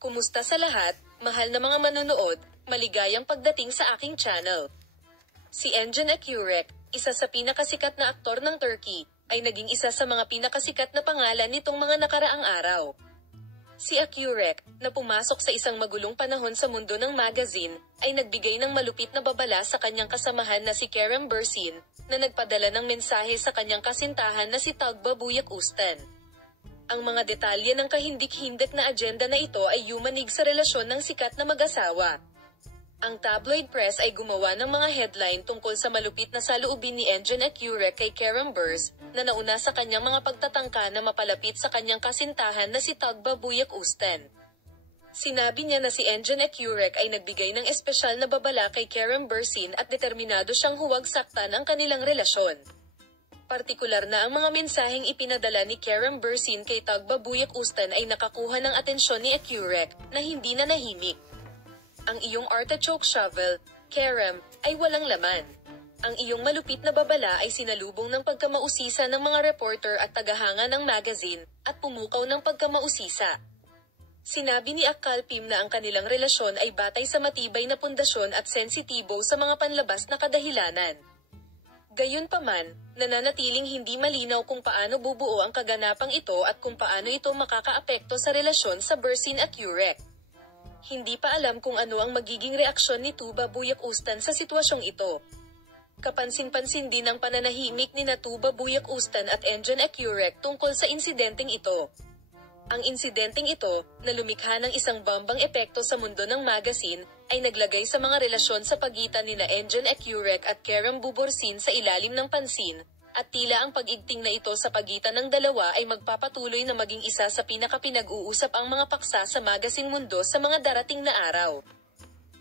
Kumusta sa lahat, mahal na mga manonood, maligayang pagdating sa aking channel. Si Engin Akyurek, isa sa pinakasikat na aktor ng Turkey, ay naging isa sa mga pinakasikat na pangalan nitong mga nakaraang araw. Si Akyurek, na pumasok sa isang magulong panahon sa mundo ng magazine, ay nagbigay ng malupit na babala sa kanyang kasamahan na si Kerem Bürsin, na nagpadala ng mensahe sa kanyang kasintahan na si Tuğba Büyük Üstün. Ang mga detalye ng kahindik-hindik na agenda na ito ay yumanig sa relasyon ng sikat na mag-asawa. Ang tabloid press ay gumawa ng mga headline tungkol sa malupit na saloobin ni Engin Akyurek kay Kerem Bürsin, na nauna sa kanyang mga pagtatangka na mapalapit sa kanyang kasintahan na si Tuğba Büyük Üstün. Sinabi niya na si Engin Akyurek ay nagbigay ng espesyal na babala kay Kerem Bürsin at determinado siyang huwag saktan ang kanilang relasyon. Partikular na ang mga mensaheng ipinadala ni Kerem Bürsin kay Tuğba Büyük Üstün ay nakakuha ng atensyon ni Akyurek, na hindi na nahimik. Ang iyong artichoke shovel, Kerem, ay walang laman. Ang iyong malupit na babala ay sinalubong ng pagkamausisa ng mga reporter at tagahanga ng magazine, at pumukaw ng pagkamausisa. Sinabi ni Akkalpim na ang kanilang relasyon ay batay sa matibay na pundasyon at sensitibo sa mga panlabas na kadahilanan. Gayunpaman, nananatiling hindi malinaw kung paano bubuo ang kaganapang ito at kung paano ito makakaapekto sa relasyon sa Bürsin Akyurek. Hindi pa alam kung ano ang magiging reaksyon ni Tuğba Büyük Üstün sa sitwasyong ito. Kapansin-pansin din ang pananahimik ni Tuğba Büyük Üstün at Engin Akyurek tungkol sa insidenteng ito. Ang insidenteng ito, na lumikha ng isang bombang epekto sa mundo ng magazine, ay naglagay sa mga relasyon sa pagitan nina Engin Akyurek at Kerem Bürsin sa ilalim ng pansin, at tila ang pag-igting na ito sa pagitan ng dalawa ay magpapatuloy na maging isa sa pinakapinag-uusap ang mga paksa sa magazine mundo sa mga darating na araw.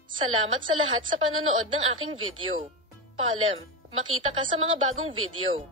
Salamat sa lahat sa panonood ng aking video. Paalam, makita ka sa mga bagong video.